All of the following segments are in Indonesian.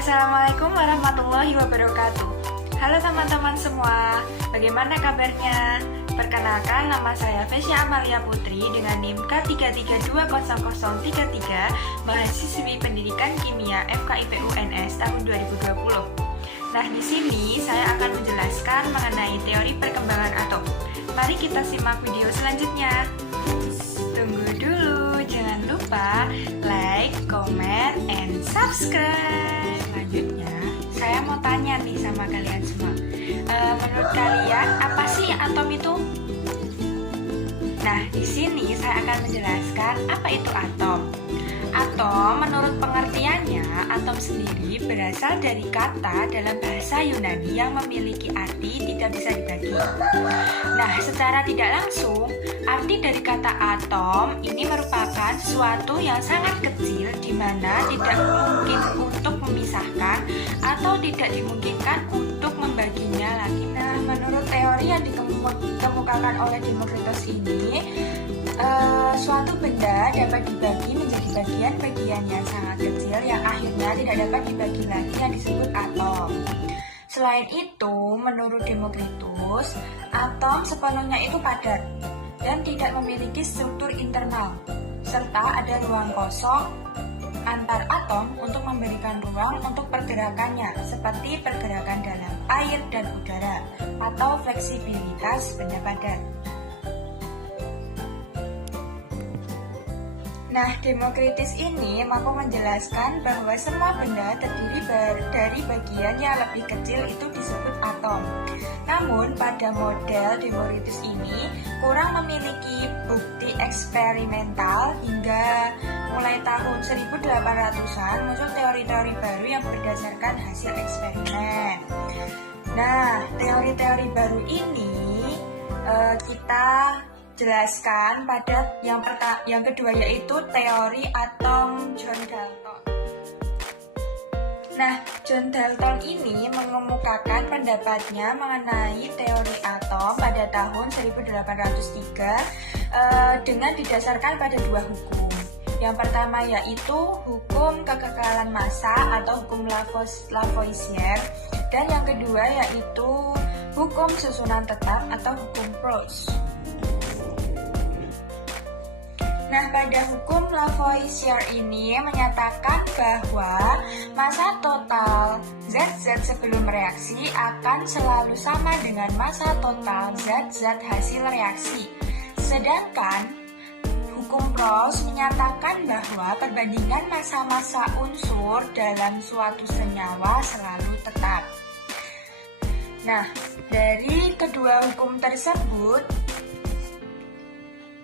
Assalamualaikum warahmatullahi wabarakatuh. Halo teman-teman semua, bagaimana kabarnya? Perkenalkan, nama saya Vesya Amalia Putri dengan NIM K33200033, mahasiswi Pendidikan Kimia FKIP UNS tahun 2020. Nah, di sini saya akan menjelaskan mengenai teori perkembangan atom. Mari kita simak video selanjutnya. Tunggu dulu, jangan lupa like, comment, and subscribe. Selanjutnya, saya mau tanya nih sama kalian semua. Menurut kalian, apa sih atom itu? Nah, di sini saya akan menjelaskan apa itu atom. Atom, menurut pengertiannya, atom sendiri berasal dari kata dalam bahasa Yunani yang memiliki arti tidak bisa dibagi. Nah, secara tidak langsung, arti dari kata atom ini merupakan sesuatu yang sangat kecil di mana tidak mungkin untuk memisahkan atau tidak dimungkinkan untuk membaginya lagi. Nah, menurut teori yang dikemukakan oleh Demokritos ini, suatu benda dapat dibagi menjadi bagian-bagian yang sangat kecil yang akhirnya tidak dapat dibagi lagi yang disebut atom. Selain itu, menurut Demokritos, atom sepenuhnya itu padat dan tidak memiliki struktur internal, serta ada ruang kosong antar atom untuk memberikan ruang untuk pergerakannya, seperti pergerakan dalam air dan udara, atau fleksibilitas benda padat. Nah, Demokritos ini mampu menjelaskan bahwa semua benda terdiri dari bagian yang lebih kecil itu disebut atom. Namun, pada model Demokritos ini kurang memiliki bukti eksperimental hingga mulai tahun 1800-an muncul teori-teori baru yang berdasarkan hasil eksperimen. Nah, teori-teori baru ini kita jelaskan pada yang kedua, yaitu teori atom John Dalton. Nah, John Dalton ini mengemukakan pendapatnya mengenai teori atom pada tahun 1803 dengan didasarkan pada dua hukum. Yang pertama yaitu hukum kekekalan massa atau hukum Lavoisier, dan yang kedua yaitu hukum susunan tetap atau hukum Peirce. Nah, pada hukum Lavoisier ini menyatakan bahwa massa total zat-zat sebelum reaksi akan selalu sama dengan massa total zat-zat hasil reaksi. Sedangkan hukum Peirce menyatakan bahwa perbandingan massa-massa unsur dalam suatu senyawa selalu tetap. Nah, dari kedua hukum tersebut,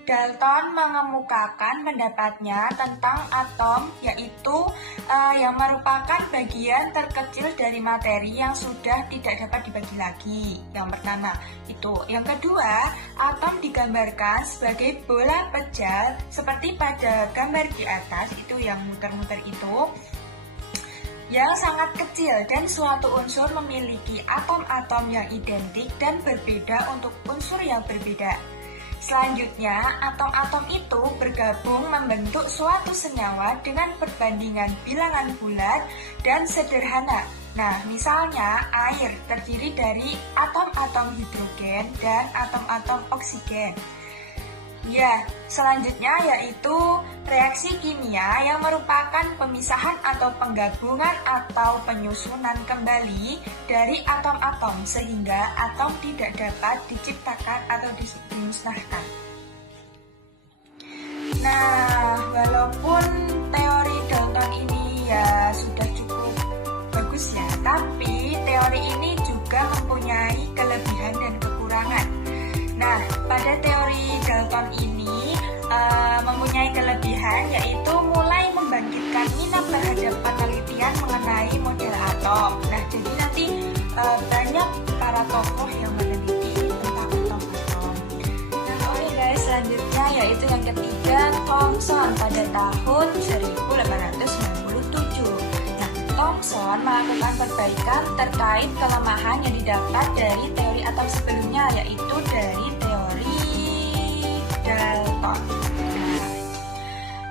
Dalton mengemukakan pendapatnya tentang atom, yaitu yang merupakan bagian terkecil dari materi yang sudah tidak dapat dibagi lagi. Yang pertama itu. Yang kedua, atom digambarkan sebagai bola pejal seperti pada gambar di atas, itu yang muter-muter itu, yang sangat kecil, dan suatu unsur memiliki atom-atom yang identik dan berbeda untuk unsur yang berbeda. Selanjutnya, atom-atom itu bergabung membentuk suatu senyawa dengan perbandingan bilangan bulat dan sederhana. Nah, misalnya air terdiri dari atom-atom hidrogen dan atom-atom oksigen. Ya, selanjutnya yaitu reaksi kimia yang merupakan pemisahan atau penggabungan atau penyusunan kembali dari atom-atom sehingga atom tidak dapat diciptakan atau dimusnahkan. Nah, walaupun teori Dalton ini ya sudah cukup bagus ya, tapi teori ini juga mempunyai kelebihan dan kekurangan. Nah, pada teori Dalton ini mempunyai kelebihan, yaitu mulai membangkitkan minat terhadap penelitian mengenai model atom. Nah, jadi nanti banyak para tokoh yang meneliti tentang atom-atom. Nah, oke guys, selanjutnya yaitu yang ketiga, Thomson pada tahun 1897. Nah, Thomson melakukan perbaikan terkait kelemahan yang didapat dari teori atom sebelumnya, yaitu dari teori Dalton.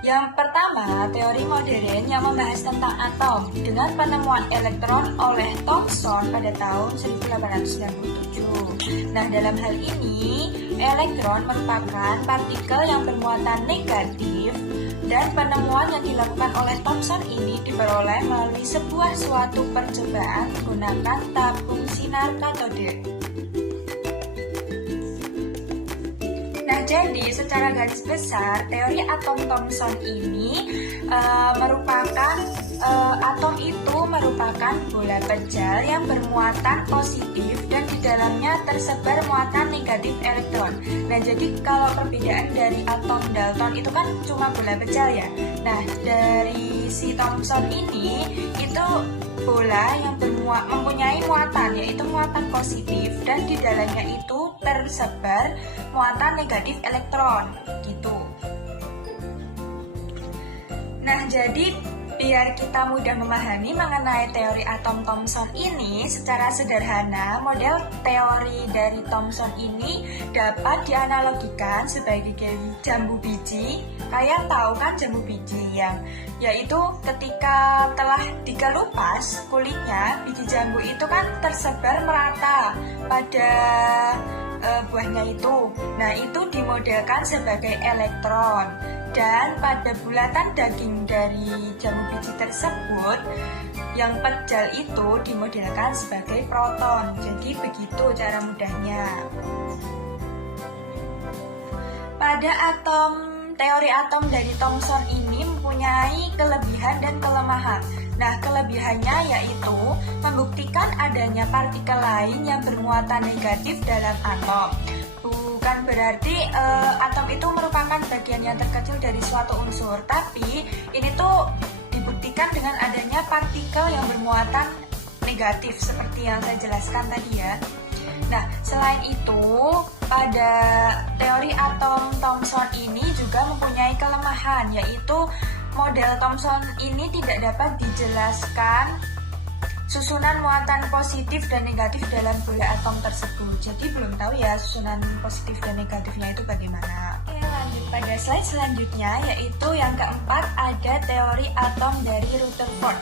Yang pertama, teori modern yang membahas tentang atom dengan penemuan elektron oleh Thomson pada tahun 1897. Nah, dalam hal ini, elektron merupakan partikel yang bermuatan negatif dan penemuan yang dilakukan oleh Thomson ini diperoleh melalui suatu percobaan menggunakan tabung sinar katode. Nah, jadi secara garis besar teori atom Thomson ini merupakan atom itu merupakan bola pejal yang bermuatan positif dan di dalamnya tersebar muatan negatif elektron. Nah, jadi kalau perbedaan dari atom Dalton itu kan cuma bola pejal ya. Nah, dari si Thomson ini itu bola yang mempunyai muatan, yaitu muatan positif, dan di dalamnya itu tersebar muatan negatif elektron gitu. Nah, jadi biar kita mudah memahami mengenai teori atom Thomson ini secara sederhana, model teori dari Thomson ini dapat dianalogikan sebagai jambu biji. Kalian tahu kan jambu biji yaitu ketika telah dikelupas kulitnya, biji jambu itu kan tersebar merata pada buahnya itu. Nah, itu dimodelkan sebagai elektron. Dan pada bulatan daging dari jambu biji tersebut, yang pejal itu dimodelkan sebagai proton. Jadi begitu cara mudahnya. Pada teori atom dari Thomson ini mempunyai kelebihan dan kelemahan. Nah, kelebihannya yaitu membuktikan adanya partikel lain yang bermuatan negatif dalam atom. Bukan berarti atom itu merupakan bagian yang terkecil dari suatu unsur, tapi ini tuh dibuktikan dengan adanya partikel yang bermuatan negatif seperti yang saya jelaskan tadi ya. Nah, selain itu, pada teori atom Thomson ini juga mempunyai kelemahan, yaitu model Thomson ini tidak dapat dijelaskan susunan muatan positif dan negatif dalam bola atom tersebut. Jadi belum tahu ya susunan positif dan negatifnya itu bagaimana. Oke, lanjut pada slide selanjutnya, yaitu yang keempat ada teori atom dari Rutherford.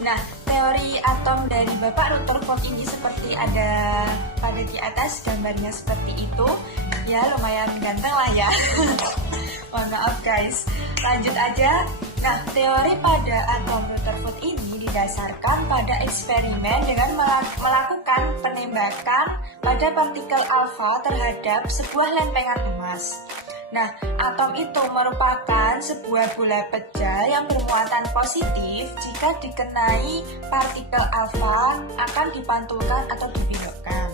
Nah, teori atom dari Bapak Rutherford ini seperti ada pada di atas gambarnya seperti itu. Ya, lumayan ganteng lah ya. Mohon maaf guys. Lanjut aja. Nah, teori pada atom Rutherford ini didasarkan pada eksperimen dengan melakukan penembakan pada partikel alfa terhadap sebuah lempengan emas. Nah, atom itu merupakan sebuah bola pejal yang bermuatan positif. Jika dikenai partikel alfa akan dipantulkan atau dibelokkan.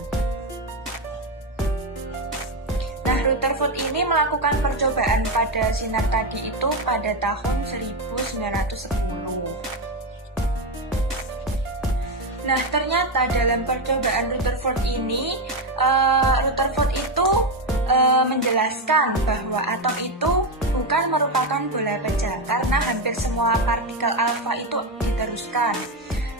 Nah, Rutherford ini melakukan percobaan pada sinar tadi itu pada tahun 1910. Nah, ternyata dalam percobaan Rutherford ini, Rutherford itu menjelaskan bahwa atom itu bukan merupakan bola pejal karena hampir semua partikel alfa itu diteruskan.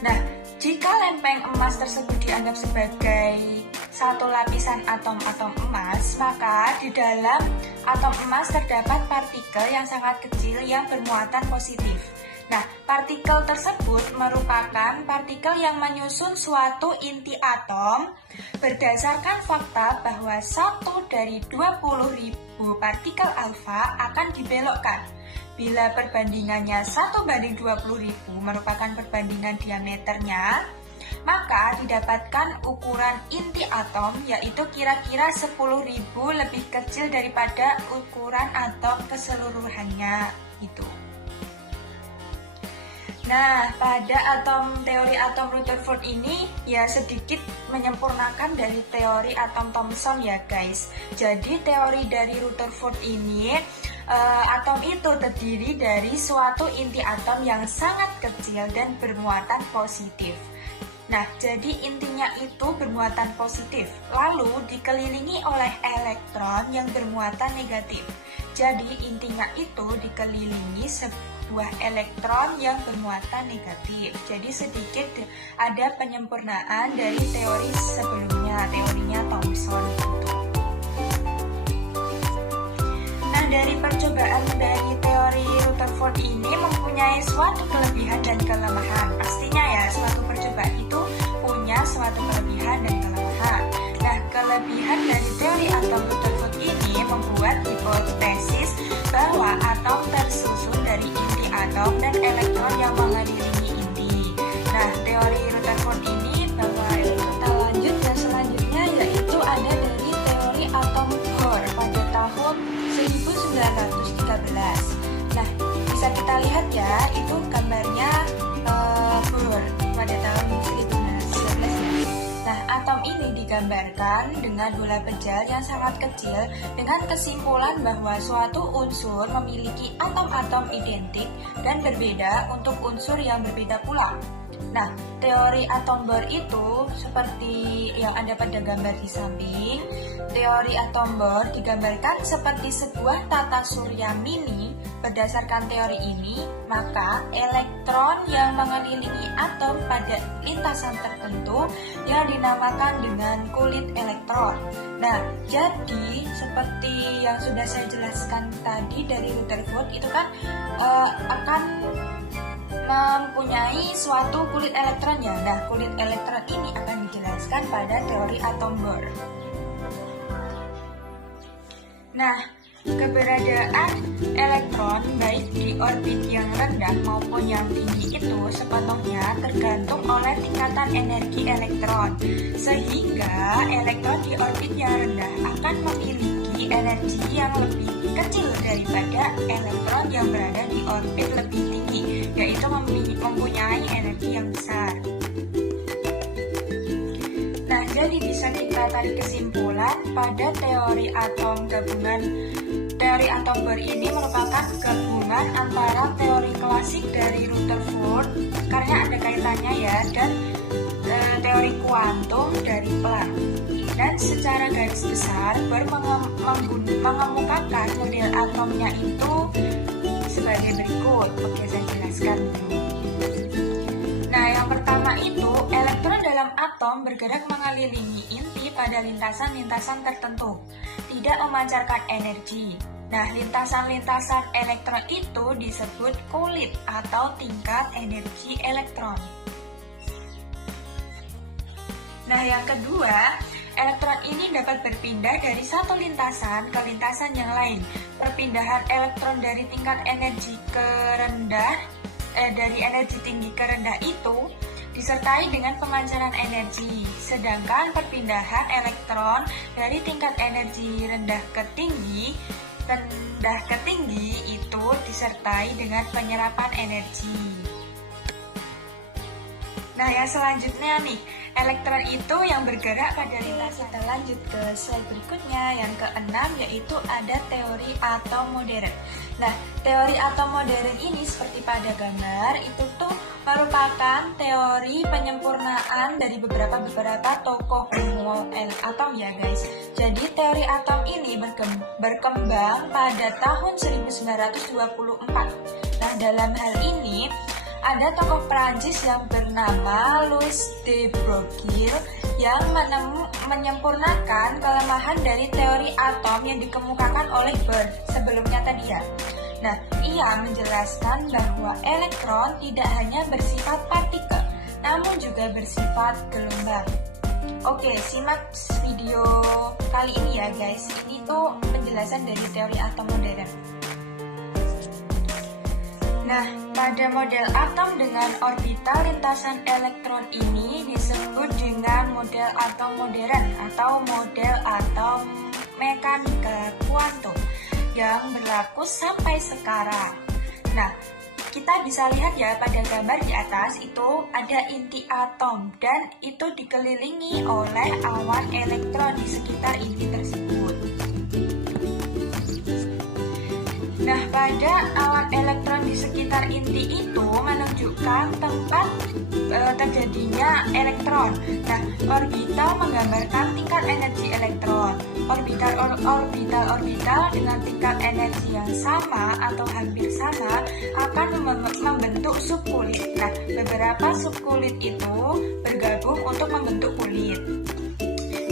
Nah, jika lempeng emas tersebut dianggap sebagai satu lapisan atom-atom emas, maka di dalam atom emas terdapat partikel yang sangat kecil yang bermuatan positif. Nah, partikel tersebut merupakan partikel yang menyusun suatu inti atom berdasarkan fakta bahwa 1 dari 20.000 partikel alfa akan dibelokkan. Bila perbandingannya 1:20.000 merupakan perbandingan diameternya, maka didapatkan ukuran inti atom yaitu kira-kira 10.000 lebih kecil daripada ukuran atom keseluruhannya gitu. Nah, pada teori atom Rutherford ini ya sedikit menyempurnakan dari teori atom Thomson ya guys. Jadi teori dari Rutherford ini atom itu terdiri dari suatu inti atom yang sangat kecil dan bermuatan positif. Nah, jadi intinya itu bermuatan positif, lalu dikelilingi oleh elektron yang bermuatan negatif. Jadi intinya itu dikelilingi sebuah elektron yang bermuatan negatif. Jadi sedikit ada penyempurnaan dari teori sebelumnya, teorinya Thomson gitu. Nah, dari percobaan dari teori Rutherford ini mempunyai suatu kelebihan dan kelemahan. Pastinya ya, suatu percobaan itu punya suatu kelebihan dan kelemahan. Nah, kelebihan dari teori atom Rutherford ini membuat hipotesis bahwa atom tersusun dari inti atom dan elektron yang mengelilingi inti. Nah, teori Rutherford ini bahwa kita lanjut dan selanjutnya yaitu ada dari teori atom Bohr pada tahun 1913. Nah, bisa kita lihat ya, itu gambarnya Bohr pada tahun 1913. Nah, atom ini digambarkan dengan bola pejal yang sangat kecil dengan kesimpulan bahwa suatu unsur memiliki atom-atom identik dan berbeda untuk unsur yang berbeda pula. Nah, teori atom Bohr itu seperti yang ada pada gambar di samping. Teori atom Bohr digambarkan seperti sebuah tata surya mini. Berdasarkan teori ini, maka elektron yang mengelilingi atom pada lintasan tertentu yang dinamakan dengan kulit elektron. Nah, jadi seperti yang sudah saya jelaskan tadi dari Rutherford itu kan akan mempunyai suatu kulit elektron ya. Nah, kulit elektron ini akan dijelaskan pada teori atom Bohr. Nah, keberadaan elektron baik di orbit yang rendah maupun yang tinggi itu sepenuhnya tergantung oleh tingkatan energi elektron. Sehingga elektron di orbit yang rendah akan memiliki energi yang lebih kecil daripada elektron yang berada di orbit lebih tinggi, yaitu mempunyai energi yang besar. Nah, jadi bisa kita tarik kesimpulan pada teori atom gabungan. Teori atom Bohr ini merupakan gabungan antara teori klasik dari Rutherford karena ada kaitannya ya, dan teori kuantum dari Planck. Dan secara garis besar Bohr mengemukakan model atomnya itu sebagai berikut. Oke, saya jelaskan dulu. Nah, yang pertama itu elektron dalam atom bergerak mengelilingi inti pada lintasan-lintasan tertentu, tidak memancarkan energi. Nah, lintasan-lintasan elektron itu disebut kulit atau tingkat energi elektron. Nah, yang kedua, elektron ini dapat berpindah dari satu lintasan ke lintasan yang lain. Perpindahan elektron dari tingkat energi dari energi tinggi ke rendah itu disertai dengan pemancaran energi. Sedangkan perpindahan elektron dari tingkat energi rendah ke tinggi itu disertai dengan penyerapan energi. Nah, yang selanjutnya nih, elektron itu yang bergerak pada lintasan. Kita lanjut ke slide berikutnya, yang keenam, yaitu ada teori atom modern. Nah, teori atom modern ini seperti pada gambar, itu tuh merupakan teori penyempurnaan dari beberapa tokoh ilmu atom ya guys. Jadi teori atom ini berkembang pada tahun 1924. Nah, dalam hal ini ada tokoh Prancis yang bernama Louis de Broglie yang menyempurnakan kelemahan dari teori atom yang dikemukakan oleh Bohr sebelumnya tadi ya. Nah, ia menjelaskan bahwa elektron tidak hanya bersifat partikel, namun juga bersifat gelombang. Oke, simak video kali ini ya guys. Ini tuh penjelasan dari teori atom modern. Nah, pada model atom dengan orbital lintasan elektron ini disebut dengan model atom modern atau model atom mekanika kuantum yang berlaku sampai sekarang. Nah, kita bisa lihat ya pada gambar di atas itu ada inti atom dan itu dikelilingi oleh awan elektron di sekitar inti tersebut. Nah, pada awan elektron di sekitar inti itu menunjukkan tempat terjadinya elektron. Nah, orbital menggambarkan tingkat energi elektron. Orbital dengan tingkat energi yang sama atau hampir sama akan membentuk subkulit. Nah, beberapa subkulit itu bergabung untuk membentuk kulit.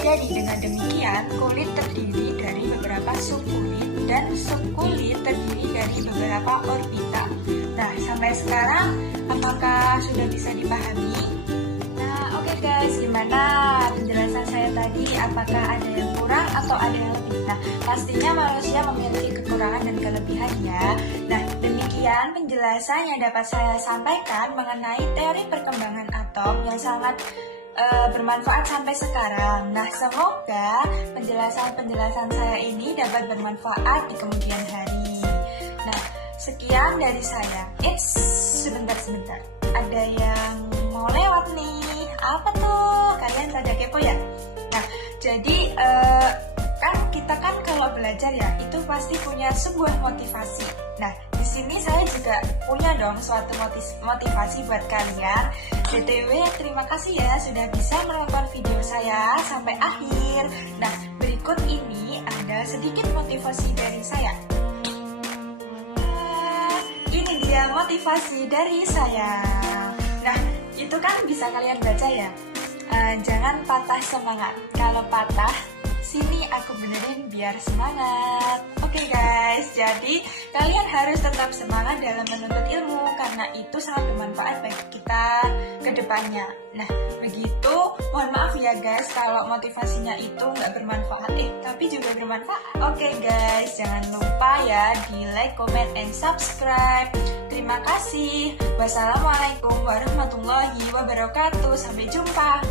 Jadi dengan demikian kulit terdiri dari beberapa subkulit dan subkulit terdiri dari beberapa orbita. Nah, sampai sekarang apakah sudah bisa dipahami? Nah, oke guys, gimana penjelasan saya tadi? Apakah ada yang kurang atau ada yang lebih? Nah, pastinya manusia memiliki kekurangan dan kelebihan ya. Nah, demikian penjelasan yang dapat saya sampaikan mengenai teori perkembangan atom yang sangat bermanfaat sampai sekarang. Nah, semoga penjelasan-penjelasan saya ini dapat bermanfaat di kemudian hari. Nah, sekian dari saya. Sebentar. Ada yang mau lewat nih. Apa tuh? Kalian pada kepo ya? Nah, jadi kan kita kan kalau belajar ya, itu pasti punya sebuah motivasi. Nah, di sini saya juga punya dong suatu motivasi buat kalian. BTW, terima kasih ya sudah bisa menonton video saya sampai akhir. Nah, berikut ini ada sedikit motivasi dari saya. Ini dia motivasi dari saya. Nah, itu kan bisa kalian baca ya. Jangan patah semangat. Kalau patah, sini aku benerin biar semangat. Oke guys, jadi kalian harus tetap semangat dalam menuntut ilmu karena itu sangat bermanfaat bagi kita ke depannya. Nah, begitu. Mohon maaf ya guys kalau motivasinya itu nggak bermanfaat, tapi juga bermanfaat. Oke guys, jangan lupa ya di like, comment, and subscribe. Terima kasih. Wassalamualaikum warahmatullahi wabarakatuh. Sampai jumpa.